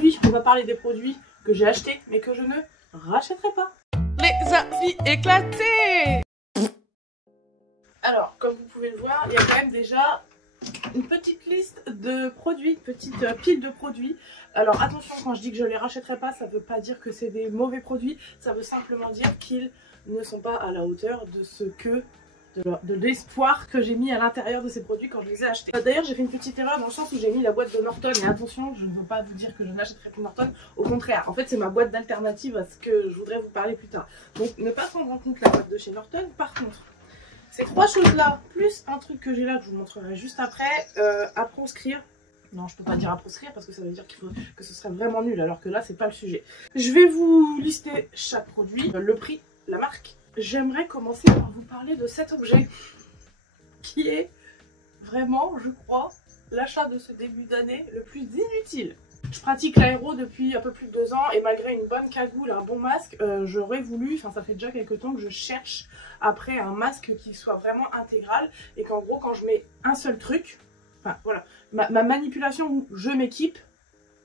Aujourd'hui, on va parler des produits que j'ai achetés mais que je ne rachèterai pas. Les avis éclatés! Alors, comme vous pouvez le voir, il y a quand même déjà une petite liste de produits, une petite pile de produits. Alors attention, quand je dis que je les rachèterai pas, ça veut pas dire que c'est des mauvais produits, ça veut simplement dire qu'ils ne sont pas à la hauteur de ce que de l'espoir que j'ai mis à l'intérieur de ces produits quand je les ai achetés. D'ailleurs, j'ai fait une petite erreur dans le sens où j'ai mis la boîte de Norton, et attention, je ne veux pas vous dire que je n'achèterai plus Norton, au contraire, en fait c'est ma boîte d'alternative à ce que je voudrais vous parler plus tard. Donc ne pas prendre en compte la boîte de chez Norton. Par contre, ces trois choses là, plus un truc que j'ai là que je vous montrerai juste après, à proscrire. Non, je peux pas dire à proscrire parce que ça veut dire que ce serait vraiment nul, alors que là c'est pas le sujet. Je vais vous lister chaque produit, le prix, la marque. J'aimerais commencer par vous parler de cet objet qui est vraiment, je crois, l'achat de ce début d'année le plus inutile. Je pratique l'aéro depuis un peu plus de 2 ans et malgré une bonne cagoule, un bon masque, j'aurais voulu, enfin ça fait déjà quelques temps que je cherche après un masque qui soit vraiment intégral et qu'en gros quand je mets un seul truc, enfin voilà, ma manipulation où je m'équipe,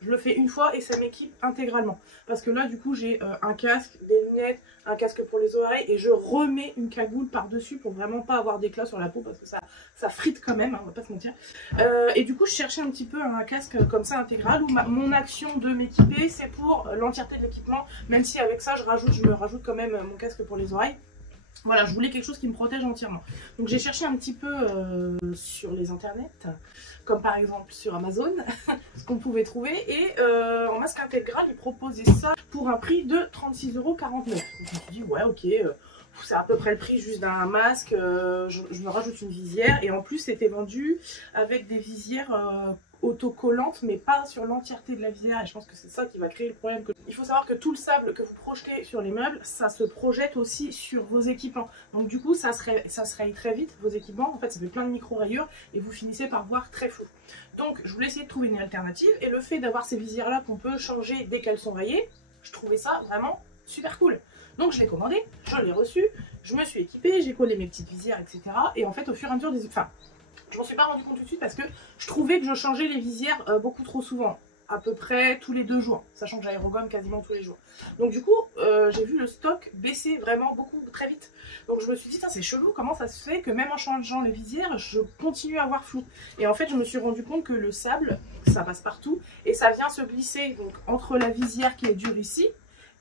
je le fais une fois et ça m'équipe intégralement. Parce que là, du coup, j'ai un casque, des lunettes, un casque pour les oreilles et je remets une cagoule par-dessus pour vraiment pas avoir d'éclat sur la peau parce que ça frite quand même, hein, on va pas se mentir. Et du coup, je cherchais un petit peu un casque comme ça intégral où mon action de m'équiper, c'est pour l'entièreté de l'équipement. Même si avec ça, je me rajoute quand même mon casque pour les oreilles. Voilà, je voulais quelque chose qui me protège entièrement. Donc j'ai cherché un petit peu sur les internets, comme par exemple sur Amazon, ce qu'on pouvait trouver. Et en masque intégral, ils proposaient ça pour un prix de 36,49 €. Donc je me suis dit, ouais, ok, c'est à peu près le prix juste d'un masque. Je me rajoute une visière. Et en plus, c'était vendu avec des visières autocollantes, mais pas sur l'entièreté de la visière. Et je pense que c'est ça qui va créer le problème. Il faut savoir que tout le sable que vous projetez sur les meubles, ça se projette aussi sur vos équipements. Donc du coup, ça se raye très vite, vos équipements. En fait, ça fait plein de micro-rayures et vous finissez par voir très flou. Donc je voulais essayer de trouver une alternative. Et le fait d'avoir ces visières-là qu'on peut changer dès qu'elles sont rayées, je trouvais ça vraiment super cool. Donc je l'ai commandé, je l'ai reçu, je me suis équipée, j'ai collé mes petites visières, etc. Et en fait, au fur et à mesure des... Enfin, je m'en suis pas rendu compte tout de suite parce que je trouvais que je changeais les visières beaucoup trop souvent. À peu près tous les 2 jours, sachant que j'aérogomme quasiment tous les jours. Donc du coup, j'ai vu le stock baisser vraiment beaucoup, très vite. Donc je me suis dit, c'est chelou, comment ça se fait que même en changeant les visières, je continue à avoir flou. Et en fait, je me suis rendu compte que le sable, ça passe partout, et ça vient se glisser donc, entre la visière qui est dure ici,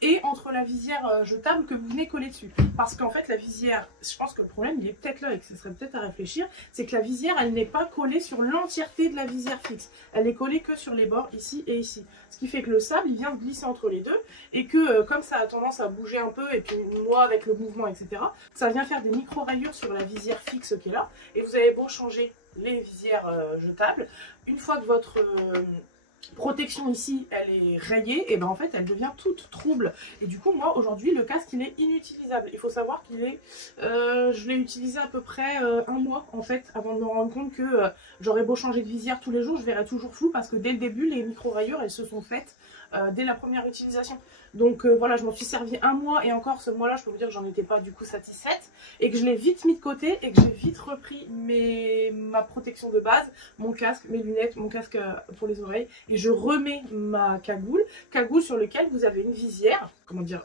et entre la visière jetable que vous venez coller dessus. Parce qu'en fait la visière, je pense que le problème il est peut-être là et que ce serait peut-être à réfléchir, c'est que la visière elle n'est pas collée sur l'entièreté de la visière fixe. Elle est collée que sur les bords ici et ici. Ce qui fait que le sable il vient glisser entre les deux et que comme ça a tendance à bouger un peu et puis moi avec le mouvement etc, ça vient faire des micro-rayures sur la visière fixe qui est là. Et vous avez beau changer les visières jetables, une fois que votre... protection ici elle est rayée et ben en fait elle devient toute trouble et du coup moi aujourd'hui le casque il est inutilisable. Il faut savoir qu'il est je l'ai utilisé à peu près 1 mois en fait avant de me rendre compte que j'aurais beau changer de visière tous les jours je verrais toujours flou parce que dès le début les micro rayures elles se sont faites dès la première utilisation. Donc voilà, je m'en suis servi 1 mois et encore ce mois là je peux vous dire que j'en étais pas du coup satisfaite et que je l'ai vite mis de côté et que j'ai vite repris ma protection de base, mon casque, mes lunettes, mon casque pour les oreilles et je remets ma cagoule sur laquelle vous avez une visière, comment dire,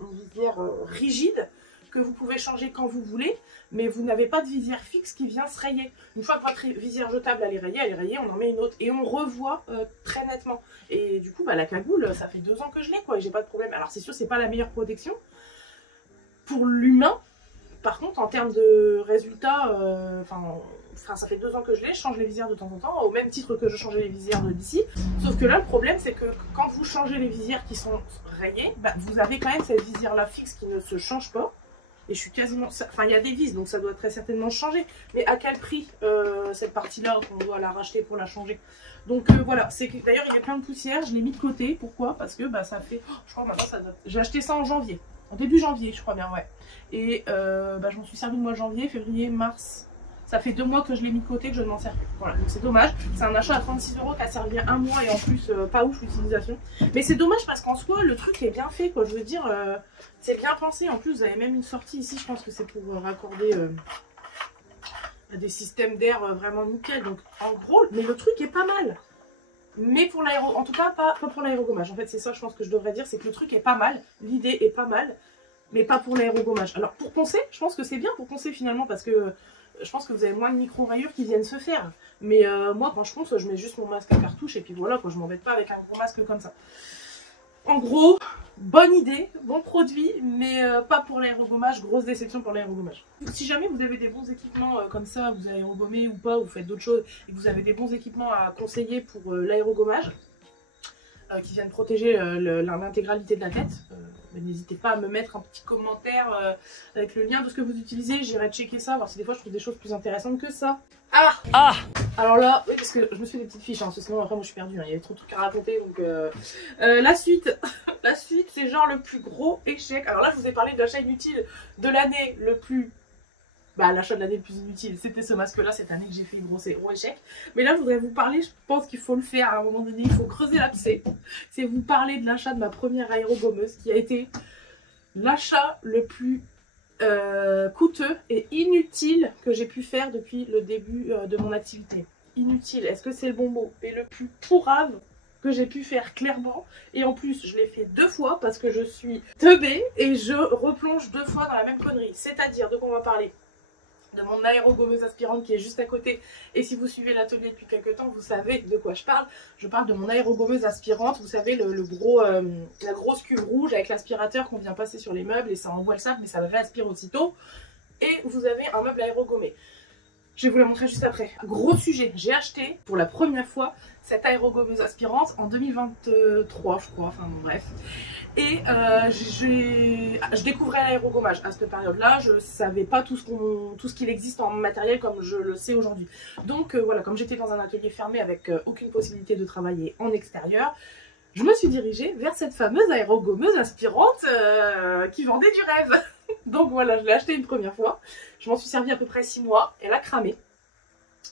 une visière rigide que vous pouvez changer quand vous voulez, mais vous n'avez pas de visière fixe qui vient se rayer. Une fois que votre visière jetable elle est rayée, on en met une autre et on revoit très nettement. Et du coup, la cagoule, ça fait 2 ans que je l'ai quoi, et j'ai pas de problème. Alors c'est sûr, c'est pas la meilleure protection pour l'humain. Par contre, en termes de résultats, ça fait 2 ans que je l'ai, je change les visières de temps en temps, au même titre que je changeais les visières d'ici. Sauf que là, le problème, c'est que quand vous changez les visières qui sont rayées, vous avez quand même cette visière-là fixe qui ne se change pas. Et je suis quasiment... Enfin, il y a des vis, donc ça doit très certainement changer. Mais à quel prix, cette partie-là, qu'on doit la racheter pour la changer? Donc voilà, c'est que d'ailleurs, il y a plein de poussière, je l'ai mis de côté. Pourquoi? Parce que ça fait... je crois maintenant, ça date... J'ai acheté ça en janvier. En début janvier, je crois bien, ouais. Et je m'en suis servi le mois de janvier, février, mars... Ça fait 2 mois que je l'ai mis de côté, que je ne m'en sers plus. Voilà, donc c'est dommage. C'est un achat à 36 € qui a servi 1 mois et en plus, pas ouf l'utilisation. Mais c'est dommage parce qu'en soi, le truc est bien fait, quoi. Je veux dire, c'est bien pensé. En plus, vous avez même une sortie ici. Je pense que c'est pour raccorder à des systèmes d'air vraiment nickel. Donc, en gros, mais le truc est pas mal. mais pour l'aéro, en tout cas pas pour l'aérogommage. En fait c'est ça je pense que je devrais dire, c'est que le truc est pas mal, l'idée est pas mal, mais pas pour l'aérogommage. Alors pour poncer, je pense que c'est bien pour poncer finalement parce que je pense que vous avez moins de micro-rayures qui viennent se faire. Mais moi quand je ponce, je mets juste mon masque à cartouche et puis voilà quoi, je m'embête pas avec un gros masque comme ça. En gros, bonne idée, bon produit, mais pas pour l'aérogommage, grosse déception pour l'aérogommage. Si jamais vous avez des bons équipements comme ça, vous aérogommez ou pas, ou vous faites d'autres choses, et que vous avez des bons équipements à conseiller pour l'aérogommage, qui viennent protéger l'intégralité de la tête, n'hésitez pas à me mettre un petit commentaire avec le lien de ce que vous utilisez, j'irai checker ça, voir si des fois je trouve des choses plus intéressantes que ça. Ah alors là, oui parce que je me suis fait des petites fiches, hein, parce que sinon après moi je suis perdue, hein, il y avait trop de trucs à raconter, donc la suite, c'est genre le plus gros échec. Alors là je vous ai parlé de l'achat inutile de l'année le plus... l'achat de l'année le plus inutile, c'était ce masque-là cette année que j'ai fait gros échec. Mais là, je voudrais vous parler, je pense qu'il faut le faire à un moment donné, il faut creuser l'abcès. C'est vous parler de l'achat de ma première aérogommeuse qui a été l'achat le plus coûteux et inutile que j'ai pu faire depuis le début de mon activité. Inutile, est-ce que c'est le bon mot? Et le plus pourrave que j'ai pu faire clairement, et en plus je l'ai fait 2 fois parce que je suis teubée et je replonge 2 fois dans la même connerie. C'est-à-dire, de quoi on va parler? De mon aérogommeuse aspirante qui est juste à côté, et si vous suivez l'atelier depuis quelques temps vous savez de quoi je parle. Je parle de mon aérogommeuse aspirante, vous savez la grosse cuve rouge avec l'aspirateur qu'on vient passer sur les meubles et ça envoie le sable mais ça le réaspire aussitôt, et vous avez un meuble aérogommé. Je vais vous la montrer juste après. Gros sujet, j'ai acheté pour la première fois cette aérogommeuse aspirante en 2023 je crois, enfin bref. Et je découvrais l'aérogommage à cette période-là, je savais pas tout ce qu'il existe en matériel comme je le sais aujourd'hui. Donc voilà, comme j'étais dans un atelier fermé avec aucune possibilité de travailler en extérieur, je me suis dirigée vers cette fameuse aérogommeuse aspirante qui vendait du rêve. Donc voilà, je l'ai achetée une première fois, je m'en suis servi à peu près 6 mois, elle a cramé.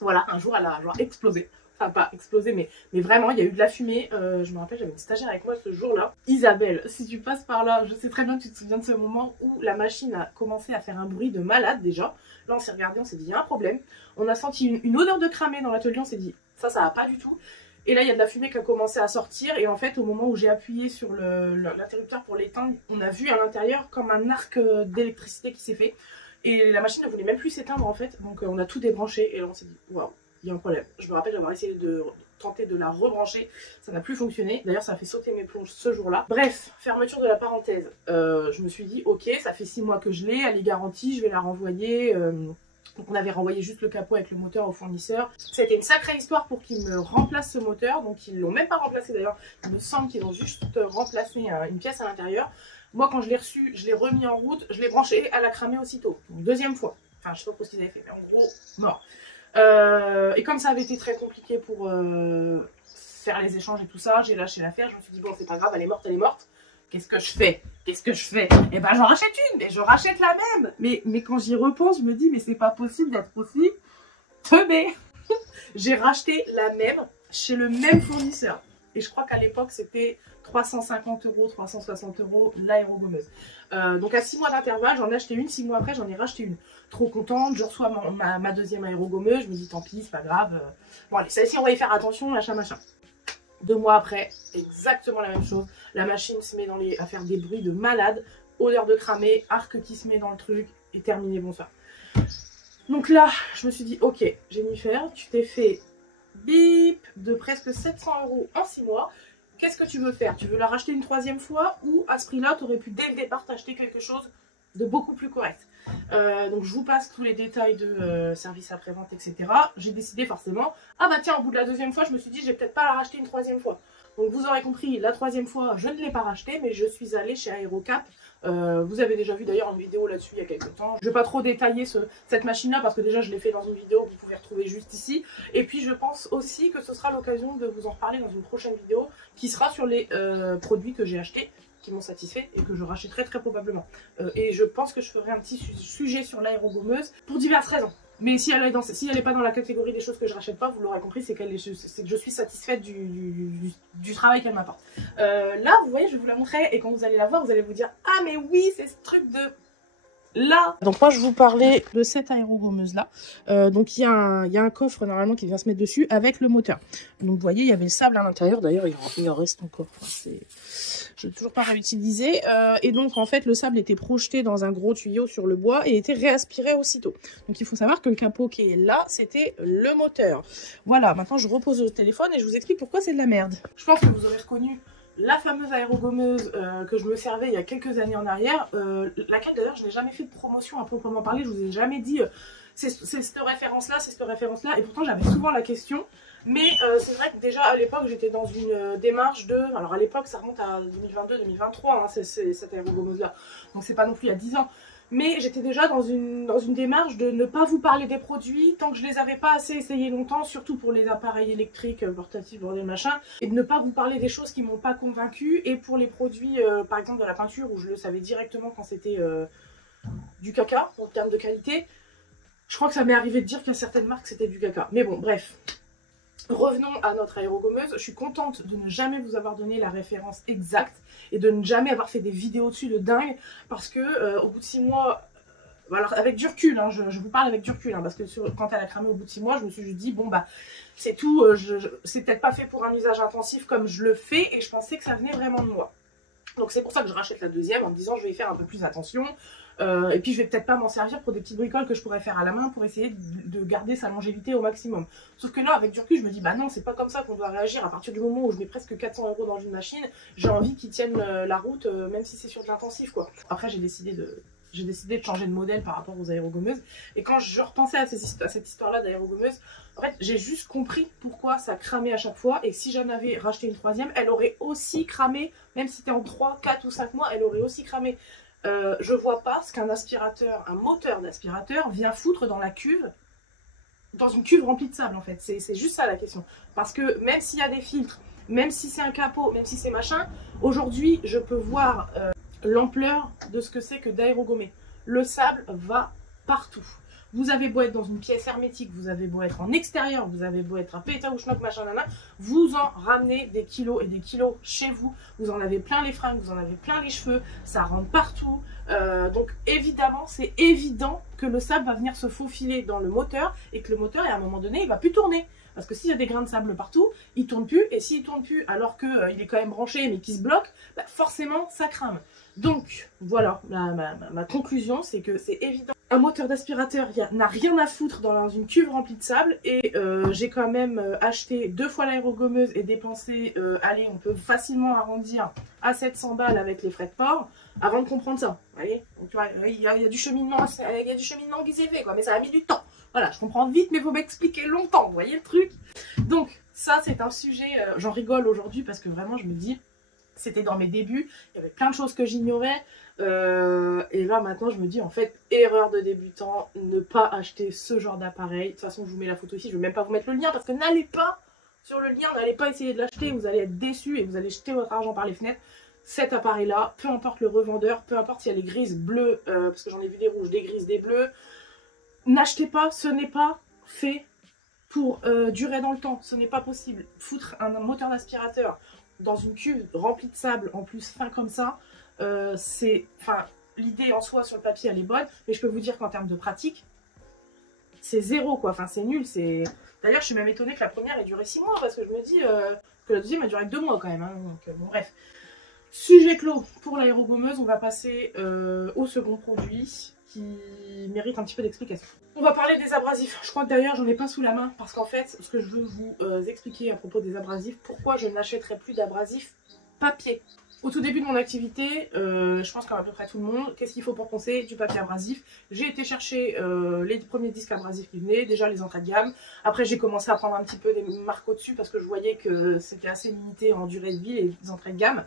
Voilà, un jour elle a genre explosé. Enfin pas explosé mais vraiment il y a eu de la fumée. Je me rappelle, j'avais une stagiaire avec moi ce jour-là. Isabelle, si tu passes par là, je sais très bien que tu te souviens de ce moment où la machine a commencé à faire un bruit de malade déjà. Là on s'est regardé, on s'est dit il y a un problème. On a senti une odeur de cramé dans l'atelier, on s'est dit ça va pas du tout. Et là il y a de la fumée qui a commencé à sortir et en fait au moment où j'ai appuyé sur l'interrupteur pour l'éteindre, on a vu à l'intérieur comme un arc d'électricité qui s'est fait. Et la machine ne voulait même plus s'éteindre en fait, donc on a tout débranché et là on s'est dit waouh, il y a un problème. Je me rappelle d'avoir essayé de tenter de la rebrancher, ça n'a plus fonctionné. D'ailleurs ça a fait sauter mes plonges ce jour-là. Bref, fermeture de la parenthèse. Je me suis dit ok, ça fait 6 mois que je l'ai, elle est garantie, je vais la renvoyer. Donc on avait renvoyé juste le capot avec le moteur au fournisseur. C'était une sacrée histoire pour qu'ils me remplacent ce moteur, donc ils l'ont même pas remplacé d'ailleurs. Il me semble qu'ils ont juste remplacé une pièce à l'intérieur. Moi quand je l'ai reçu, je l'ai remis en route, je l'ai branché, elle a cramé aussitôt. Donc, 2e fois. Enfin je sais pas trop ce qu'ils avaient fait, mais en gros, mort. Et comme ça avait été très compliqué pour faire les échanges et tout ça, j'ai lâché l'affaire. Je me suis dit bon c'est pas grave, elle est morte, elle est morte. Qu'est-ce que je fais? Eh ben j'en rachète une, et je rachète la même. Mais quand j'y repense, je me dis mais c'est pas possible d'être aussi teubé. J'ai racheté la même chez le même fournisseur. Et je crois qu'à l'époque c'était 350 €, 360 € l'aérogommeuse. Donc à 6 mois d'intervalle, j'en ai acheté une, 6 mois après j'en ai racheté une. Trop contente, je reçois ma 2e aérogommeuse, je me dis tant pis, c'est pas grave. Bon allez, celle-ci on va y faire attention, machin. 2 mois après, exactement la même chose. La machine se met à faire des bruits de malade, odeur de cramé, arc qui se met dans le truc, et terminé, bonsoir. Donc là, je me suis dit, ok, Jennifer, tu t'es fait bip de presque 700 € en 6 mois. Qu'est-ce que tu veux faire? Tu veux la racheter une 3e fois ou à ce prix-là, tu aurais pu dès le départ t'acheter quelque chose de beaucoup plus correct. Donc je vous passe tous les détails de service après-vente, etc. J'ai décidé forcément, ah bah tiens, au bout de la 2e fois, je me suis dit, je vais peut-être pas la racheter une 3e fois. Donc vous aurez compris, la 3e fois, je ne l'ai pas racheté, mais je suis allée chez Aerocap. Vous avez déjà vu d'ailleurs une vidéo là-dessus il y a quelques temps. Je ne vais pas trop détailler cette machine-là parce que déjà je l'ai fait dans une vidéo que vous pouvez retrouver juste ici. Et puis je pense aussi que ce sera l'occasion de vous en reparler dans une prochaine vidéo qui sera sur les produits que j'ai achetés, qui m'ont satisfait et que je rachèterai très probablement. Et je pense que je ferai un petit sujet sur l'aérogommeuse pour diverses raisons. Mais si elle est pas dans la catégorie des choses que je rachète pas, vous l'aurez compris, c'est que je suis satisfaite du travail qu'elle m'apporte. Là, vous voyez, je vais vous la montrer et quand vous allez la voir, vous allez vous dire « Ah mais oui, c'est ce truc de là, donc moi je vous parlais de cette aérogommeuse là. Donc il y a un coffre normalement qui vient se mettre dessus avec le moteur. Donc vous voyez, il y avait le sable à l'intérieur. D'ailleurs, il en reste encore. Enfin, je l'ai toujours pas réutilisé. Et donc en fait, le sable était projeté dans un gros tuyau sur le bois et était réaspiré aussitôt. Donc il faut savoir que le capot qui est là, c'était le moteur. Voilà, maintenant je repose le téléphone et je vous explique pourquoi c'est de la merde. Je pense que vous aurez reconnu la fameuse aérogommeuse que je me servais il y a quelques années en arrière, laquelle d'ailleurs je n'ai jamais fait de promotion à proprement parler, je vous ai jamais dit c'est cette référence là, c'est cette référence là, et pourtant j'avais souvent la question, mais c'est vrai que déjà à l'époque j'étais dans une démarche de, alors à l'époque ça remonte à 2022-2023, hein, cette aérogommeuse là, donc c'est pas non plus il y a 10 ans. Mais j'étais déjà dans une démarche de ne pas vous parler des produits tant que je les avais pas assez essayés longtemps, surtout pour les appareils électriques, portatifs, bordel machin, et de ne pas vous parler des choses qui m'ont pas convaincue. Et pour les produits, par exemple de la peinture, où je le savais directement quand c'était du caca, en termes de qualité, je crois que ça m'est arrivé de dire qu'à certaines marques c'était du caca. Mais bon, bref. Revenons à notre aérogommeuse. Je suis contente de ne jamais vous avoir donné la référence exacte et de ne jamais avoir fait des vidéos dessus de dingue, parce que au bout de 6 mois, alors avec du recul, hein, je vous parle avec du recul, hein, parce que quand elle a cramé au bout de 6 mois, je me suis juste dit bon bah c'est tout, c'est peut-être pas fait pour un usage intensif comme je le fais, et je pensais que ça venait vraiment de moi. Donc c'est pour ça que je rachète la deuxième en me disant je vais y faire un peu plus attention. Et puis je vais peut-être pas m'en servir pour des petites bricoles que je pourrais faire à la main pour essayer de garder sa longévité au maximum. Sauf que là, avec du recul, je me dis bah non, c'est pas comme ça qu'on doit réagir. À partir du moment où je mets presque 400 € dans une machine, j'ai envie qu'ils tiennent la route, même si c'est sur de l'intensif quoi. Après j'ai décidé de changer de modèle par rapport aux aérogommeuses. Et quand je repensais à cette histoire-là d'aérogommeuse, en fait, j'ai juste compris pourquoi ça cramait à chaque fois. Et si j'en avais racheté une troisième, elle aurait aussi cramé, même si c'était en 3, 4 ou 5 mois, elle aurait aussi cramé. Je vois pas ce qu'un aspirateur, un moteur d'aspirateur vient foutre dans la cuve, dans une cuve remplie de sable en fait. C'est juste ça la question. Parce que même s'il y a des filtres, même si c'est un capot, même si c'est machin, aujourd'hui je peux voir l'ampleur de ce que c'est que d'aérogommer. Le sable va partout. Vous avez beau être dans une pièce hermétique, vous avez beau être en extérieur, vous avez beau être un péta ou schnock machin nana, vous en ramenez des kilos et des kilos chez vous. Vous en avez plein les fringues, vous en avez plein les cheveux, ça rentre partout. Donc évidemment, c'est évident que le sable va venir se faufiler dans le moteur et que le moteur, à un moment donné, il va plus tourner. Parce que s'il y a des grains de sable partout, il tourne plus. Et s'il tourne plus alors qu'il est quand même branché mais qu'il se bloque, bah forcément ça crame. Donc voilà, ma conclusion, c'est que c'est évident. Un moteur d'aspirateur n'a rien à foutre dans une cuve remplie de sable. Et j'ai quand même acheté 2 fois l'aérogommeuse et dépensé, allez, on peut facilement arrondir à 700 balles avec les frais de port avant de comprendre ça. Vous voyez, donc, il y a du cheminement, qui s'est fait, quoi, mais ça a mis du temps. Voilà, je comprends vite, mais vous m'expliquez longtemps, vous voyez le truc. Donc ça, c'est un sujet, j'en rigole aujourd'hui parce que vraiment, je me dis, c'était dans mes débuts, il y avait plein de choses que j'ignorais. Et là, maintenant, je me dis, en fait, erreur de débutant, ne pas acheter ce genre d'appareil. De toute façon, je vous mets la photo ici, je ne vais même pas vous mettre le lien parce que n'allez pas sur le lien, n'allez pas essayer de l'acheter, vous allez être déçus et vous allez jeter votre argent par les fenêtres. Cet appareil-là, peu importe le revendeur, peu importe s'il y a les grises bleues, parce que j'en ai vu des rouges, des grises, des bleus, n'achetez pas, ce n'est pas fait pour durer dans le temps, ce n'est pas possible. Foutre un moteur d'aspirateur dans une cuve remplie de sable, en plus fin comme ça, enfin, l'idée en soi sur le papier elle est bonne, mais je peux vous dire qu'en termes de pratique, c'est zéro quoi, enfin c'est nul. D'ailleurs je suis même étonnée que la première ait duré 6 mois, parce que je me dis que la deuxième a duré que 2 mois quand même, hein, donc bon bref. Sujet clos pour l'aérogommeuse, on va passer au second produit qui mérite un petit peu d'explication. On va parler des abrasifs. Je crois que d'ailleurs j'en ai pas sous la main parce qu'en fait ce que je veux vous expliquer à propos des abrasifs, pourquoi je n'achèterai plus d'abrasifs papier. Au tout début de mon activité, je pense qu'à peu près tout le monde, qu'est-ce qu'il faut pour poncer? Du papier abrasif. J'ai été chercher les premiers disques abrasifs qui venaient, déjà les entrées de gamme. Après j'ai commencé à prendre un petit peu des marques au-dessus parce que je voyais que c'était assez limité en durée de vie les entrées de gamme.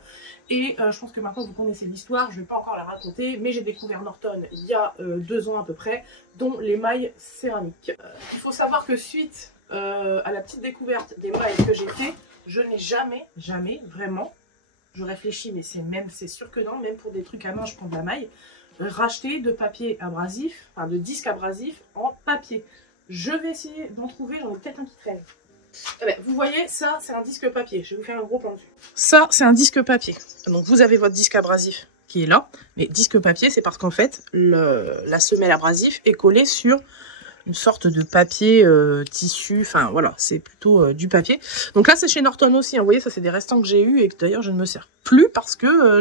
Et je pense que maintenant vous connaissez l'histoire, je ne vais pas encore la raconter, mais j'ai découvert Norton il y a 2 ans à peu près, dont les mailles céramiques. Il faut savoir que suite à la petite découverte des mailles que j'ai fait, je n'ai jamais vraiment, je réfléchis, mais c'est sûr que non, même pour des trucs à main, je prends de la maille, racheter de papier abrasif, enfin de disque abrasif en papier. Je vais essayer d'en trouver, j'en ai peut-être un qui traîne. Eh ben, vous voyez, ça c'est un disque papier, je vais vous faire un gros plan dessus. Ça c'est un disque papier, donc vous avez votre disque abrasif qui est là. Mais disque papier, c'est parce qu'en fait, la semelle abrasif est collée sur une sorte de papier tissu, enfin voilà, c'est plutôt du papier. Donc là c'est chez Norton aussi, hein. Vous voyez, ça c'est des restants que j'ai eu et que d'ailleurs je ne me sers plus parce que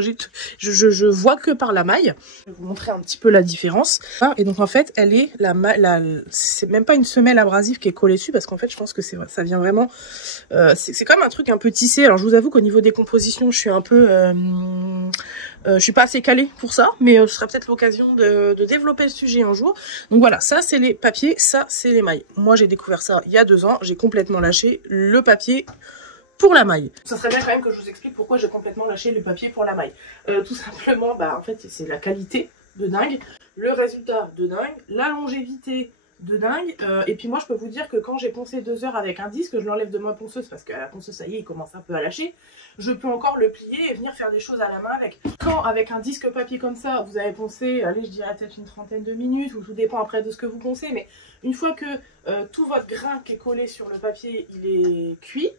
je vois que par la maille. Je vais vous montrer un petit peu la différence. Et donc en fait elle est c'est même pas une semelle abrasive qui est collée dessus parce qu'en fait je pense que ça vient vraiment, c'est quand même un truc un peu tissé. Alors je vous avoue qu'au niveau des compositions je suis un peu je suis pas assez calée pour ça, mais ce sera peut-être l'occasion de développer le sujet un jour. Donc voilà, ça c'est les papiers, ça c'est les mailles. Moi j'ai découvert ça il y a 2 ans, j'ai complètement lâché le papier pour la maille. Ça serait bien quand même que je vous explique pourquoi j'ai complètement lâché le papier pour la maille. Tout simplement, bah en fait c'est la qualité de dingue, le résultat de dingue, la longévité de dingue, et puis moi je peux vous dire que quand j'ai poncé 2 heures avec un disque, je l'enlève de ma ponceuse parce que la ponceuse ça y est il commence un peu à lâcher, je peux encore le plier et venir faire des choses à la main avec. Quand avec un disque papier comme ça vous avez poncé, allez je dirais peut-être une trentaine de minutes, ou tout dépend après de ce que vous poncez, mais une fois que tout votre grain qui est collé sur le papier il est cuit,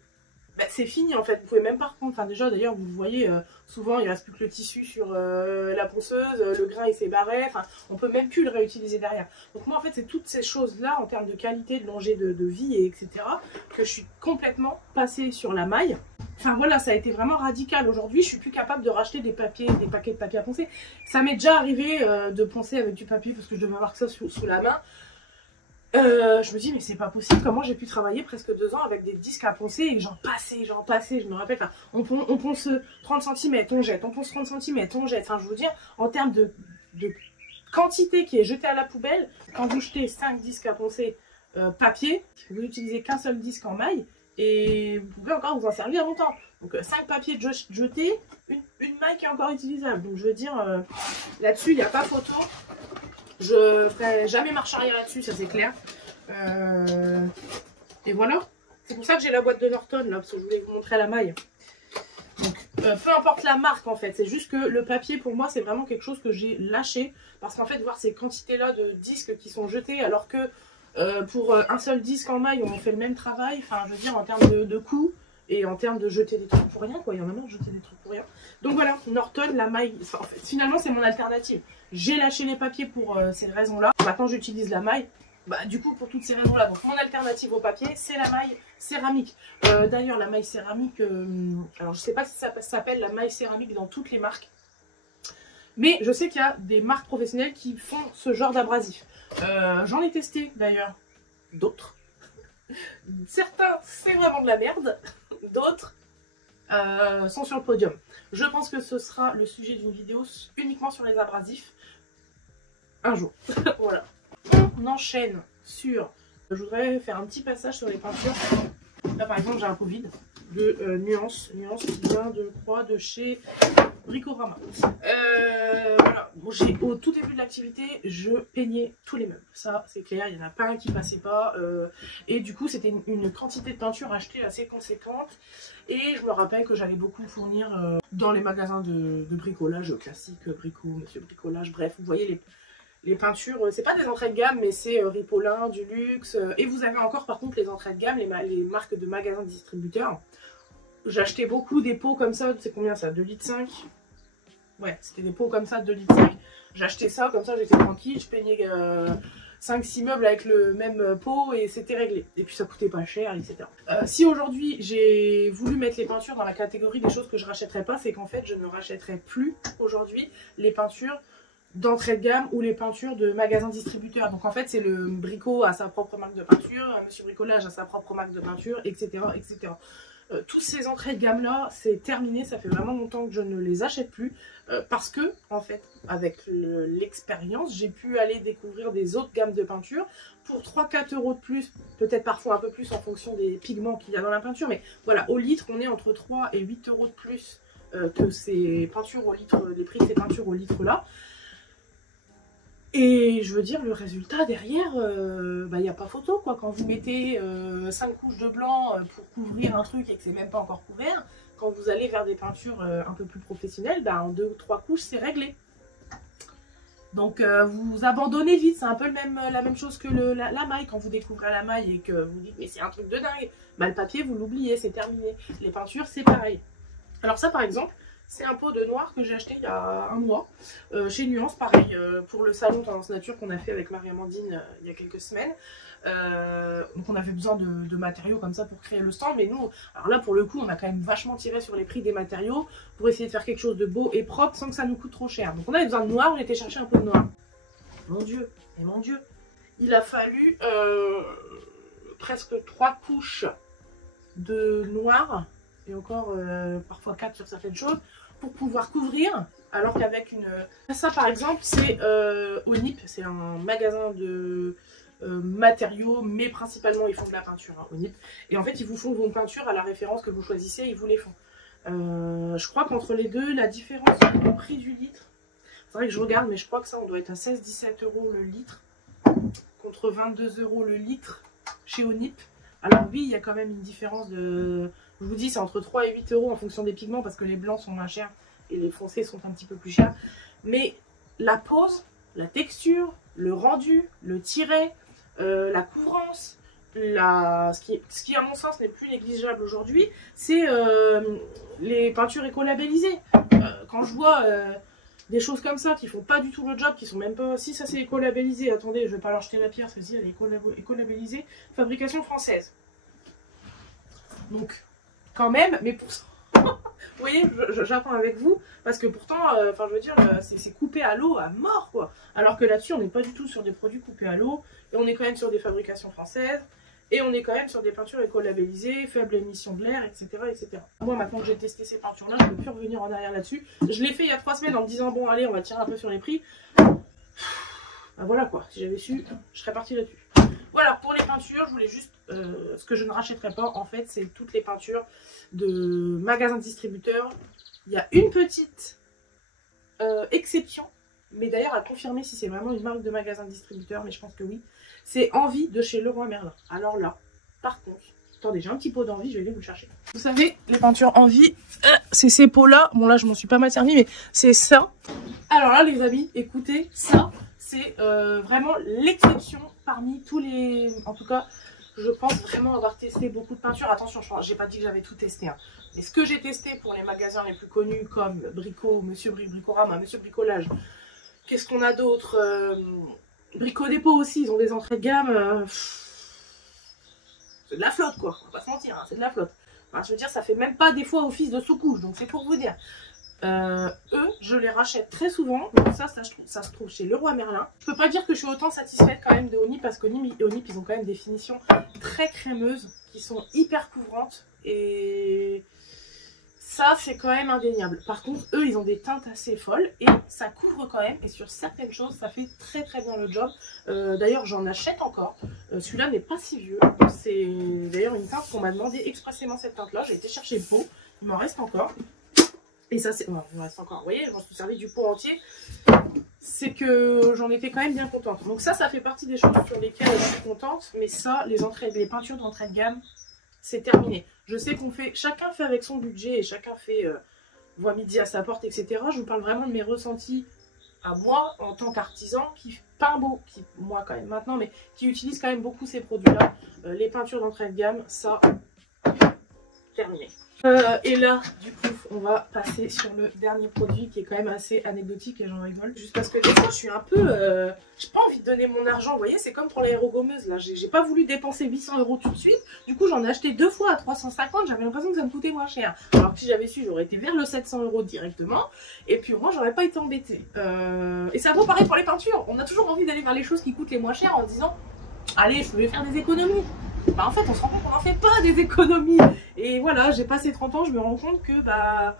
bah, c'est fini en fait, vous pouvez même pas reprendre, enfin déjà d'ailleurs vous voyez souvent il reste plus que le tissu sur la ponceuse, le grain il s'est barré, enfin on peut même plus le réutiliser derrière. Donc moi en fait c'est toutes ces choses là en termes de qualité, de longévité de vie et etc. que je suis complètement passée sur la maille. Enfin voilà, ça a été vraiment radical. Aujourd'hui je suis plus capable de racheter des paquets de papier à poncer. Ça m'est déjà arrivé de poncer avec du papier parce que je devais avoir que ça sous la main. Je me dis mais c'est pas possible, comment j'ai pu travailler presque 2 ans avec des disques à poncer et j'en passais, je me rappelle, enfin, on ponce 30 cm, on jette, on ponce 30 cm, on jette, enfin je veux dire, en termes de quantité qui est jetée à la poubelle, quand vous jetez 5 disques à poncer papier, vous n'utilisez qu'un seul disque en maille et vous pouvez encore vous en servir longtemps. Donc 5 papiers jetés, une maille qui est encore utilisable, donc je veux dire, là-dessus il n'y a pas photo. Je ferai jamais marche arrière là-dessus, ça c'est clair. Et voilà. C'est pour ça que j'ai la boîte de Norton là, parce que je voulais vous montrer la maille. Donc, peu importe la marque en fait, c'est juste que le papier pour moi c'est vraiment quelque chose que j'ai lâché. Parce qu'en fait, voir ces quantités-là de disques qui sont jetés, alors que pour un seul disque en maille, on fait le même travail. Enfin, je veux dire, en termes de coût et en termes de jeter des trucs pour rien, quoi. Il y en a marre de jeter des trucs pour rien. Donc voilà, Norton, la maille, en fait, finalement c'est mon alternative. J'ai lâché les papiers pour ces raisons-là. Maintenant j'utilise la maille. Bah, du coup pour toutes ces raisons-là. Donc mon alternative au papier, c'est la maille céramique. D'ailleurs la maille céramique, alors je sais pas si ça s'appelle la maille céramique dans toutes les marques. Mais je sais qu'il y a des marques professionnelles qui font ce genre d'abrasif. J'en ai testé d'ailleurs d'autres. Certains c'est vraiment de la merde. D'autres sont sur le podium. Je pense que ce sera le sujet d'une vidéo uniquement sur les abrasifs un jour. Voilà. On enchaîne sur... Je voudrais faire un petit passage sur les peintures. Là par exemple j'ai un pot vide de nuance qui vient de chez Bricorama. Voilà. Bon, au tout début de l'activité, je peignais tous les meubles. Ça, c'est clair, il n'y en a pas un qui passait pas. Et du coup, c'était une quantité de peinture achetée assez conséquente. Et je me rappelle que j'allais beaucoup fournir dans les magasins de bricolage classiques, Monsieur Bricolage, bref, vous voyez les peintures, c'est pas des entrées de gamme, mais c'est Ripolin, Dulux. Et vous avez encore par contre les entrées de gamme, les marques de magasins de distributeurs. J'achetais beaucoup des pots comme ça, c'est combien ça, 2,5 litres? Ouais, c'était des pots comme ça, 2,5 litres. J'achetais ça, comme ça j'étais tranquille, je peignais 5-6 meubles avec le même pot et c'était réglé. Et puis ça coûtait pas cher, etc. Si aujourd'hui j'ai voulu mettre les peintures dans la catégorie des choses que je rachèterais pas, c'est qu'en fait je ne rachèterai plus aujourd'hui les peintures d'entrée de gamme ou les peintures de magasins distributeurs. Donc en fait c'est le Brico à sa propre marque de peinture, Monsieur Bricolage à sa propre marque de peinture, etc. etc. Tous ces entrées de gamme là c'est terminé, ça fait vraiment longtemps que je ne les achète plus parce que en fait avec l'expérience j'ai pu aller découvrir des autres gammes de peinture pour 3-4 € de plus, peut-être parfois un peu plus en fonction des pigments qu'il y a dans la peinture, mais voilà, au litre on est entre 3 et 8 € de plus que ces peintures au litre, les prix de ces peintures au litre là. Et je veux dire, le résultat derrière, bah, y a pas photo quoi. Quand vous mettez 5 couches de blanc pour couvrir un truc et que c'est même pas encore couvert, quand vous allez vers des peintures un peu plus professionnelles, bah, en 2 ou 3 couches c'est réglé. Donc vous abandonnez vite, c'est un peu la même chose que la maille. Quand vous découvrez la maille et que vous dites mais c'est un truc de dingue, bah, le papier vous l'oubliez, c'est terminé. Les peintures c'est pareil. Alors ça par exemple, C'est un pot de noir que j'ai acheté il y a un mois chez Nuance, pareil, pour le salon Tendance Nature qu'on a fait avec Marie-Amandine il y a quelques semaines. Donc on avait besoin de matériaux comme ça pour créer le stand, mais nous, alors là pour le coup on a quand même vachement tiré sur les prix des matériaux pour essayer de faire quelque chose de beau et propre sans que ça nous coûte trop cher. Donc on avait besoin de noir, j'ai été chercher un peu de noir. Mon Dieu, et mon Dieu, il a fallu presque 3 couches de noir et encore parfois 4 sur certaines choses pour pouvoir couvrir, alors qu'avec une... Ça par exemple c'est au NIP, c'est un magasin de matériaux, mais principalement ils font de la peinture hein, au NIP, et en fait ils vous font vos peintures à la référence que vous choisissez, ils vous les font. Je crois qu'entre les deux, la différence au prix du litre, c'est vrai que je regarde, mais je crois que ça on doit être à 16-17 € le litre, contre 22 € le litre chez Onip. Alors oui, il y a quand même une différence de... Je vous dis, c'est entre 3 et 8 € en fonction des pigments, parce que les blancs sont moins chers et les foncés sont un petit peu plus chers. Mais la pose, la texture, le rendu, le tiret, la couvrance, ce qui à mon sens n'est plus négligeable aujourd'hui, c'est les peintures écolabellisées. Quand je vois des choses comme ça qui font pas du tout le job, qui sont même pas... Si ça c'est écolabellisé, attendez, je vais pas leur jeter la pierre, celle-ci elle est écolabellisée, fabrication française. Donc, quand même, mais pour ça... Vous voyez, j'apprends avec vous, parce que pourtant, enfin je veux dire, c'est coupé à l'eau à mort quoi. Alors que là-dessus, on n'est pas du tout sur des produits coupés à l'eau, et on est quand même sur des fabrications françaises, et on est quand même sur des peintures écolabellisées, faible émission de l'air, etc., etc. Moi, maintenant que j'ai testé ces peintures-là, je ne peux plus revenir en arrière là-dessus. Je l'ai fait il y a 3 semaines en me disant, bon allez, on va tirer un peu sur les prix. Ben voilà quoi, si j'avais su, je serais partie là-dessus. Voilà, pour les peintures, je voulais juste... ce que je ne rachèterai pas, en fait, c'est toutes les peintures de magasins de distributeurs. Il y a une petite exception, mais d'ailleurs à confirmer si c'est vraiment une marque de magasin de distributeur, mais je pense que oui. C'est Envie de chez Leroy Merlin. Alors là, par contre, attendez, j'ai un petit pot d'Envie, je vais aller vous le chercher. Vous savez, les peintures Envie, c'est ces pots-là. Bon là, je m'en suis pas mal servi, mais c'est ça. Alors là, les amis, écoutez, ça, c'est vraiment l'exception parmi tous les... En tout cas, je pense vraiment avoir testé beaucoup de peintures. Attention, j'ai pas dit que j'avais tout testé. Hein. Mais ce que j'ai testé pour les magasins les plus connus, comme Brico, Monsieur Bricorama, Monsieur Bricolage, qu'est-ce qu'on a d'autre Brico Dépôt aussi, ils ont des entrées de gamme. C'est de la flotte quoi, on va pas se mentir, hein, c'est de la flotte. Enfin, je veux dire, ça fait même pas des fois office de sous-couche, donc c'est pour vous dire. Eux, je les rachète très souvent, donc ça se trouve chez Leroy Merlin. Je peux pas dire que je suis autant satisfaite quand même de Onip, parce qu'Onip, ils ont quand même des finitions très crémeuses, qui sont hyper couvrantes, et ça c'est quand même indéniable. Par contre, eux, ils ont des teintes assez folles, et ça couvre quand même, et sur certaines choses, ça fait très très bien le job. D'ailleurs, j'en achète encore. Celui-là n'est pas si vieux. C'est d'ailleurs une teinte qu'on m'a demandé expressément, cette teinte-là. J'ai été chercher le pot, il m'en reste encore. Et ça, c'est... il me reste encore, vous voyez, je m'en suis servi du pot entier. C'est que j'en étais quand même bien contente. Donc ça fait partie des choses sur lesquelles je suis contente. Mais ça, les peintures d'entrée de gamme, c'est terminé. Je sais qu'on fait... Chacun fait avec son budget et chacun fait voit midi à sa porte, etc. Je vous parle vraiment de mes ressentis à moi, en tant qu'artisan, qui peint beau, moi quand même maintenant, mais qui utilise quand même beaucoup ces produits-là. Les peintures d'entrée de gamme, ça, terminé. Et là, du coup, on va passer sur le dernier produit qui est quand même assez anecdotique et j'en rigole. Juste parce que des fois, je suis un peu... j'ai pas envie de donner mon argent, vous voyez, c'est comme pour l'aérogommeuse, là. J'ai pas voulu dépenser 800 € tout de suite. Du coup, j'en ai acheté 2 fois à 350, j'avais l'impression que ça me coûtait moins cher. Alors que si j'avais su, j'aurais été vers le 700 € directement. Et puis, moi, j'aurais pas été embêtée. Et ça vaut pareil pour les peintures. On a toujours envie d'aller vers les choses qui coûtent les moins chères en disant, allez, je peux faire des économies. Bah en fait on se rend compte qu'on n'en fait pas des économies. Et voilà, j'ai passé 30 ans, je me rends compte que bah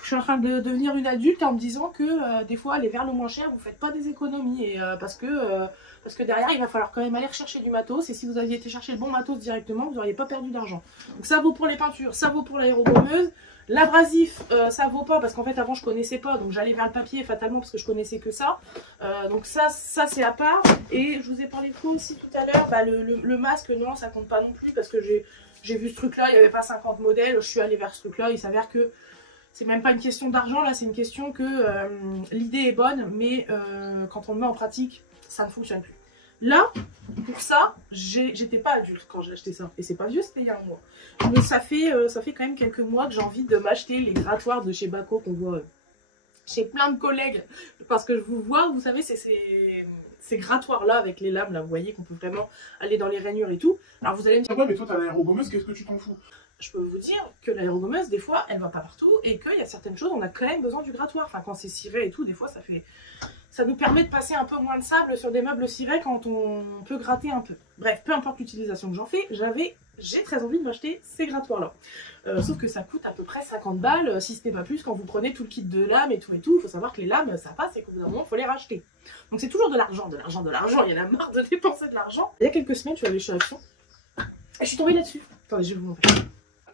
je suis en train de devenir une adulte en me disant que des fois aller vers le moins cher, vous faites pas des économies. Et parce que derrière il va falloir quand même aller rechercher du matos. Et si vous aviez été chercher le bon matos directement, vous n'auriez pas perdu d'argent. Donc ça vaut pour les peintures, ça vaut pour l'aérogommeuse. L'abrasif, ça vaut pas parce qu'en fait avant je connaissais pas, donc j'allais vers le papier fatalement parce que je connaissais que ça. Donc ça c'est à part. Et je vous ai parlé de quoi aussi tout à l'heure, bah, le masque, non ça compte pas non plus parce que j'ai vu ce truc là, il n'y avait pas 50 modèles, je suis allée vers ce truc là, il s'avère que c'est même pas une question d'argent là, c'est une question que l'idée est bonne mais quand on le met en pratique ça ne fonctionne plus. Là Pour ça, j'étais pas adulte quand j'ai acheté ça. Et c'est pas vieux, c'était il y a un mois. Mais ça fait quand même quelques mois que j'ai envie de m'acheter les grattoirs de chez Bako qu'on voit chez plein de collègues. Parce que je vous vois, vous savez, c'est ces grattoirs-là avec les lames, là, vous voyez qu'on peut vraiment aller dans les rainures et tout. Alors vous allez me dire, ouais, mais toi t'as l'aérogommeuse, qu'est-ce que tu t'en fous? je peux vous dire que l'aérogommeuse, des fois, elle va pas partout et qu'il y a certaines choses, on a quand même besoin du grattoir. Enfin, quand c'est ciré et tout, des fois, ça nous permet de passer un peu moins de sable sur des meubles cirés quand on peut gratter un peu. Bref, peu importe l'utilisation que j'en fais, j'ai très envie de m'acheter ces grattoirs-là. Sauf que ça coûte à peu près 50 balles, si ce n'est pas plus, quand vous prenez tout le kit de lames et tout. Il faut savoir que les lames, ça passe et qu'au bout d'un moment, il faut les racheter. Donc c'est toujours de l'argent, de l'argent, de l'argent. Il y en a marre de dépenser de l'argent. Il y a quelques semaines, je suis allée chez Action et je suis tombée là-dessus. Attendez, je vais vous montrer.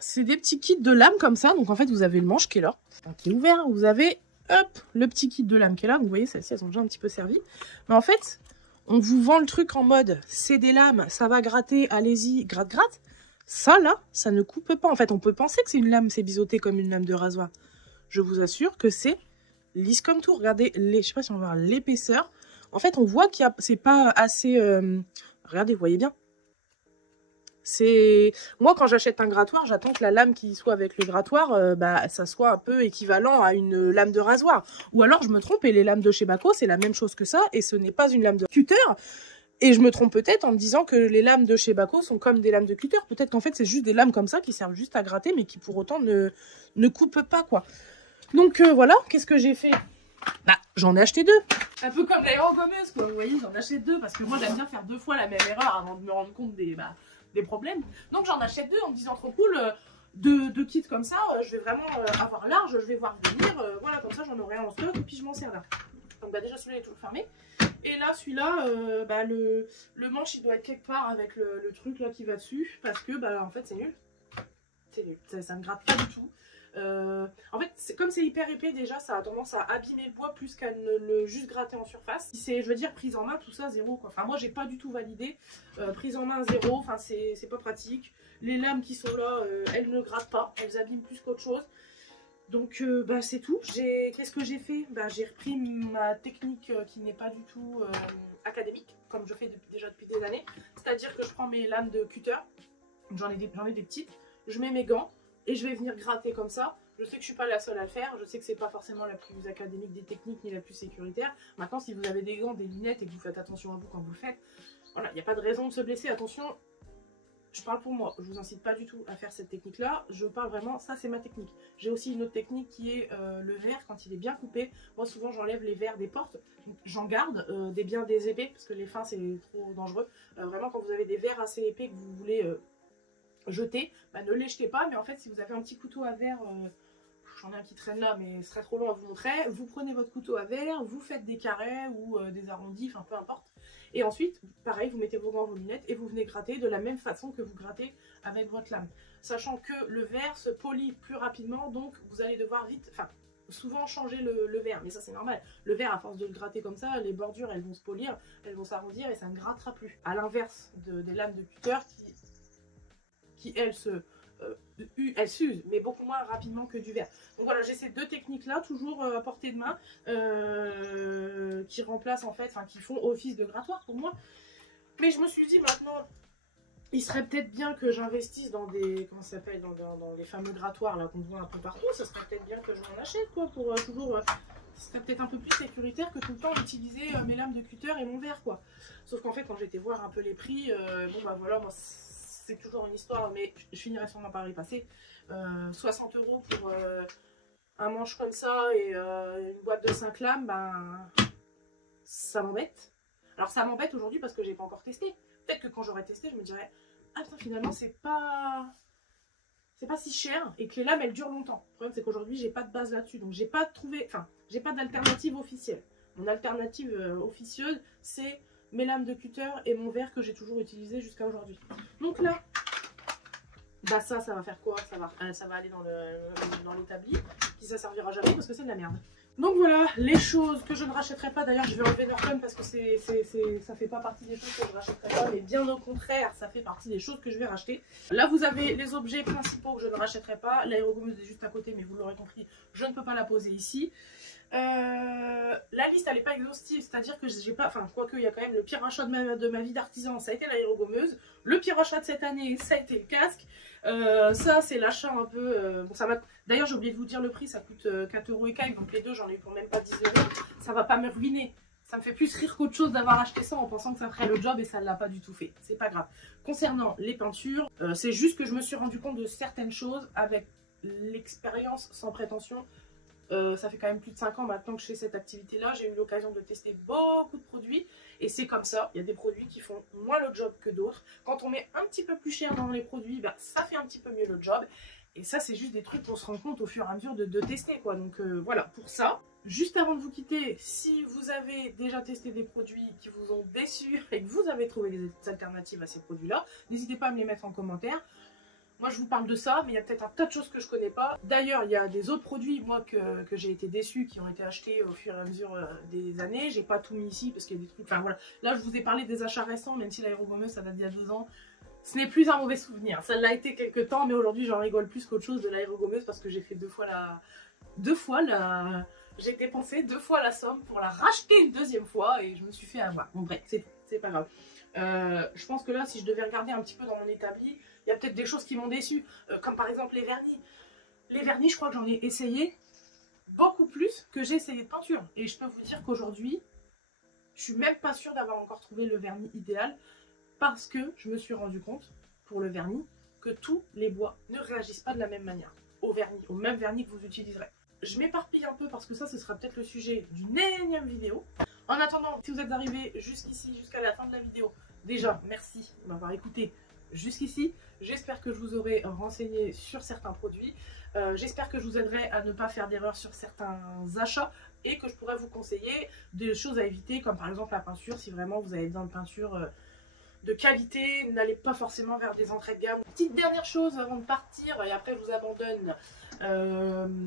C'est des petits kits de lames comme ça. Donc en fait, vous avez le manche qui est là, qui est ouvert. Vous avez, hop, le petit kit de lames qui est là. Vous voyez, celles-ci, elles ont déjà un petit peu servi. Mais en fait, on vous vend le truc en mode, c'est des lames, ça va gratter, allez-y, gratte, gratte. Ça, là, ça ne coupe pas. En fait, on peut penser que c'est une lame, c'est biseauté comme une lame de rasoir. Je vous assure que c'est lisse comme tout. Regardez, je sais pas si on va voir l'épaisseur. En fait, on voit qu'il y a, c'est pas assez... regardez, vous voyez bien. Moi, quand j'achète un grattoir, j'attends que la lame qui soit avec le grattoir, ça soit un peu équivalent à une lame de rasoir. Ou alors, je me trompe et les lames de chez Bako, c'est la même chose que ça et ce n'est pas une lame de cutter. Et je me trompe peut-être en me disant que les lames de chez Bako sont comme des lames de cutter. Peut-être qu'en fait, c'est juste des lames comme ça qui servent juste à gratter, mais qui pour autant ne coupent pas, quoi. Donc voilà, qu'est-ce que j'ai fait? Bah, j'en ai acheté 2. Un peu comme l'aérogommeuse, quoi. Vous voyez, j'en ai acheté 2 parce que moi, j'aime bien faire 2 fois la même erreur avant de me rendre compte des problèmes. Donc j'en achète 2 en me disant trop cool, 2 kits comme ça, je vais vraiment avoir large, je vais voir venir, voilà, comme ça j'en aurai un en stock et puis je m'en sers là. Donc déjà celui-là est tout fermé. Et là celui-là, le manche il doit être quelque part avec le truc là qui va dessus, parce que en fait c'est nul. C'est nul, ça ne gratte pas du tout. En fait, comme c'est hyper épais déjà, ça a tendance à abîmer le bois plus qu'à ne le juste gratter en surface. Si c'est, je veux dire, prise en main, tout ça, 0 quoi. Enfin, moi, j'ai pas du tout validé. Prise en main, 0. Enfin, c'est pas pratique. Les lames qui sont là, elles ne grattent pas. Elles abîment plus qu'autre chose. Donc, c'est tout. Qu'est-ce que j'ai fait? J'ai repris ma technique qui n'est pas du tout académique, comme je fais déjà depuis des années. C'est-à-dire que je prends mes lames de cutter. J'en ai des petites. Je mets mes gants. Et je vais venir gratter comme ça. Je sais que je suis pas la seule à le faire. Je sais que c'est pas forcément la plus académique des techniques ni la plus sécuritaire. Maintenant, si vous avez des gants, des lunettes et que vous faites attention à vous quand vous le faites, voilà, il n'y a pas de raison de se blesser. Attention, je parle pour moi. Je vous incite pas du tout à faire cette technique-là. Je parle vraiment, ça c'est ma technique. J'ai aussi une autre technique qui est le verre quand il est bien coupé. Moi, souvent, j'enlève les verres des portes. J'en garde des épais parce que les fins, c'est trop dangereux. Vraiment, quand vous avez des verres assez épais que vous voulez... jeter, ne les jetez pas, mais en fait si vous avez un petit couteau à verre, j'en ai un qui traîne là mais ce serait trop long à vous montrer, vous prenez votre couteau à verre, vous faites des carrés ou des arrondis, enfin peu importe, et ensuite pareil vous mettez vos gants, vos lunettes et vous venez gratter de la même façon que vous grattez avec votre lame, sachant que le verre se polit plus rapidement, donc vous allez devoir vite, souvent changer le verre, mais ça c'est normal. Le verre, à force de le gratter comme ça, les bordures elles vont se polir, elles vont s'arrondir et ça ne grattera plus, à l'inverse des lames de cutter qui elles s'usent, mais beaucoup moins rapidement que du verre. Donc voilà, j'ai ces 2 techniques-là, toujours à portée de main, qui remplacent en fait, qui font office de grattoir pour moi. Mais je me suis dit maintenant, il serait peut-être bien que j'investisse dans des, comment ça s'appelle, dans les fameux grattoirs là qu'on voit un peu partout. Ça serait peut-être bien que je m'en achète quoi, pour toujours... ce serait peut-être un peu plus sécuritaire que tout le temps utiliser mes lames de cutter et mon verre quoi. Sauf qu'en fait quand j'étais voir un peu les prix, voilà, moi c'est toujours une histoire, mais je finirai sûrement par y passer. 60 € pour un manche comme ça et une boîte de 5 lames, ça m'embête. Alors ça m'embête aujourd'hui parce que j'ai pas encore testé. Peut-être que quand j'aurai testé, je me dirais ah putain, finalement c'est pas si cher et que les lames elles durent longtemps. Le problème c'est qu'aujourd'hui j'ai pas de base là-dessus, donc j'ai pas trouvé, j'ai pas d'alternative officielle. Mon alternative officieuse c'est mes lames de cutter et mon verre que j'ai toujours utilisé jusqu'à aujourd'hui. Donc là, ça va faire quoi? Ça va aller dans l'établi, puis ça servira jamais parce que c'est de la merde. Donc voilà, les choses que je ne rachèterai pas. D'ailleurs, je vais enlever Norton parce que ça fait pas partie des choses que je ne rachèterai pas, mais bien au contraire, ça fait partie des choses que je vais racheter. Là, vous avez les objets principaux que je ne rachèterai pas. L'aérogommeuse est juste à côté, mais vous l'aurez compris, je ne peux pas la poser ici. La liste, elle n'est pas exhaustive, c'est-à-dire que j'ai pas, enfin, quoique, il y a quand même le pire achat de ma vie d'artisan, ça a été l'aérogommeuse. Le pire achat de cette année, ça a été le casque. Ça, c'est l'achat un peu. Bon, ça va. D'ailleurs, j'ai oublié de vous dire le prix, ça coûte 4 € et quelques, donc les deux, j'en ai eu pour même pas 10 €. Ça va pas me ruiner. Ça me fait plus rire qu'autre chose d'avoir acheté ça en pensant que ça ferait le job et ça ne l'a pas du tout fait. C'est pas grave. Concernant les peintures, c'est juste que je me suis rendu compte de certaines choses avec l'expérience sans prétention. Ça fait quand même plus de 5 ans maintenant que je fais cette activité-là. J'ai eu l'occasion de tester beaucoup de produits et c'est comme ça. Il y a des produits qui font moins le job que d'autres. Quand on met un petit peu plus cher dans les produits, ben, ça fait un petit peu mieux le job. Et ça, c'est juste des trucs qu'on se rend compte au fur et à mesure de tester, quoi. Donc voilà, pour ça. Juste avant de vous quitter, si vous avez déjà testé des produits qui vous ont déçu et que vous avez trouvé des alternatives à ces produits-là, n'hésitez pas à me les mettre en commentaire. Moi, je vous parle de ça, mais il y a peut-être un tas de choses que je connais pas. D'ailleurs, il y a des autres produits, moi, que j'ai été déçue, qui ont été achetés au fur et à mesure des années. J'ai pas tout mis ici, parce qu'il y a des trucs... Enfin, voilà. Là, je vous ai parlé des achats récents, même si l'aérogommeuse, ça date d'il y a 2 ans. Ce n'est plus un mauvais souvenir. Ça l'a été quelques temps, mais aujourd'hui, j'en rigole plus qu'autre chose de l'aérogommeuse, parce que j'ai fait deux fois la... J'ai dépensé 2 fois la somme pour la racheter une 2e fois, et je me suis fait avoir. Bon, bref, c'est pas grave. Je pense que là, si je devais regarder un petit peu dans mon établi, il y a peut-être des choses qui m'ont déçu, comme par exemple les vernis. Les vernis, je crois que j'en ai essayé beaucoup plus que j'ai essayé de peinture. Et je peux vous dire qu'aujourd'hui, je suis même pas sûre d'avoir encore trouvé le vernis idéal, parce que je me suis rendu compte, pour le vernis, que tous les bois ne réagissent pas de la même manière au vernis, au même vernis que vous utiliserez. Je m'éparpille un peu parce que ça, ce sera peut-être le sujet d'une énième vidéo. En attendant, si vous êtes arrivé jusqu'ici, jusqu'à la fin de la vidéo, déjà, merci de m'avoir écouté jusqu'ici. J'espère que je vous aurai renseigné sur certains produits. J'espère que je vous aiderai à ne pas faire d'erreur sur certains achats et que je pourrai vous conseiller des choses à éviter, comme par exemple la peinture. Si vraiment vous avez besoin de peinture de qualité, n'allez pas forcément vers des entrées de gamme. Petite dernière chose avant de partir, et après je vous abandonne.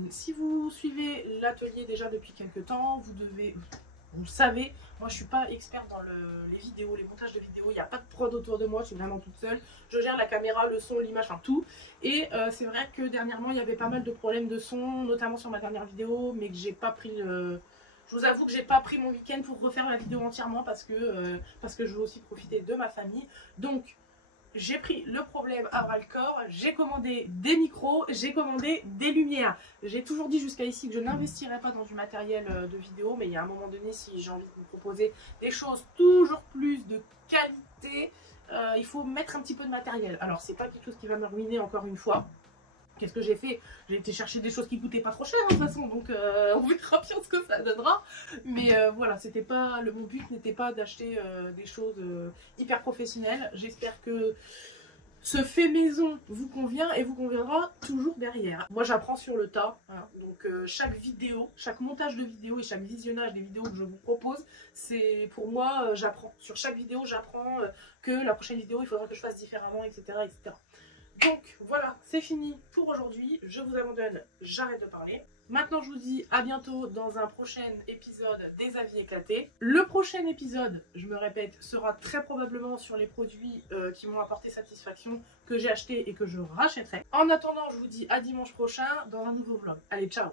Si vous suivez l'atelier déjà depuis quelques temps, vous le savez, moi je suis pas experte dans les vidéos, les montages de vidéos, il n'y a pas de prod autour de moi, je suis vraiment toute seule. Je gère la caméra, le son, l'image, enfin tout. Et c'est vrai que dernièrement il y avait pas mal de problèmes de son, notamment sur ma dernière vidéo, mais que j'ai pas pris le... Je vous avoue que j'ai pas pris mon week-end pour refaire la vidéo entièrement parce que je veux aussi profiter de ma famille. Donc j'ai pris le problème à bras le corps, j'ai commandé des micros, j'ai commandé des lumières. J'ai toujours dit jusqu'à ici que je n'investirais pas dans du matériel de vidéo, mais il y a un moment donné, si j'ai envie de vous proposer des choses toujours plus de qualité, il faut mettre un petit peu de matériel. Alors c'est pas quelque chose qui va me ruiner encore une fois. Qu'est-ce que j'ai fait? J'ai été chercher des choses qui coûtaient pas trop cher de toute façon, donc on verra bien ce que ça donnera. Mais voilà, c'était pas mon but n'était pas d'acheter des choses hyper professionnelles. J'espère que ce fait maison vous convient et vous conviendra toujours derrière. Moi j'apprends sur le tas, hein. Donc chaque vidéo, chaque montage de vidéo et chaque visionnage des vidéos que je vous propose, c'est pour moi j'apprends. Sur chaque vidéo j'apprends que la prochaine vidéo il faudra que je fasse différemment, etc. etc. Donc voilà, c'est fini pour aujourd'hui, je vous abandonne, j'arrête de parler. Maintenant je vous dis à bientôt dans un prochain épisode des avis éclatés. Le prochain épisode, je me répète, sera très probablement sur les produits qui m'ont apporté satisfaction, que j'ai acheté et que je rachèterai. En attendant, je vous dis à dimanche prochain dans un nouveau vlog. Allez, ciao!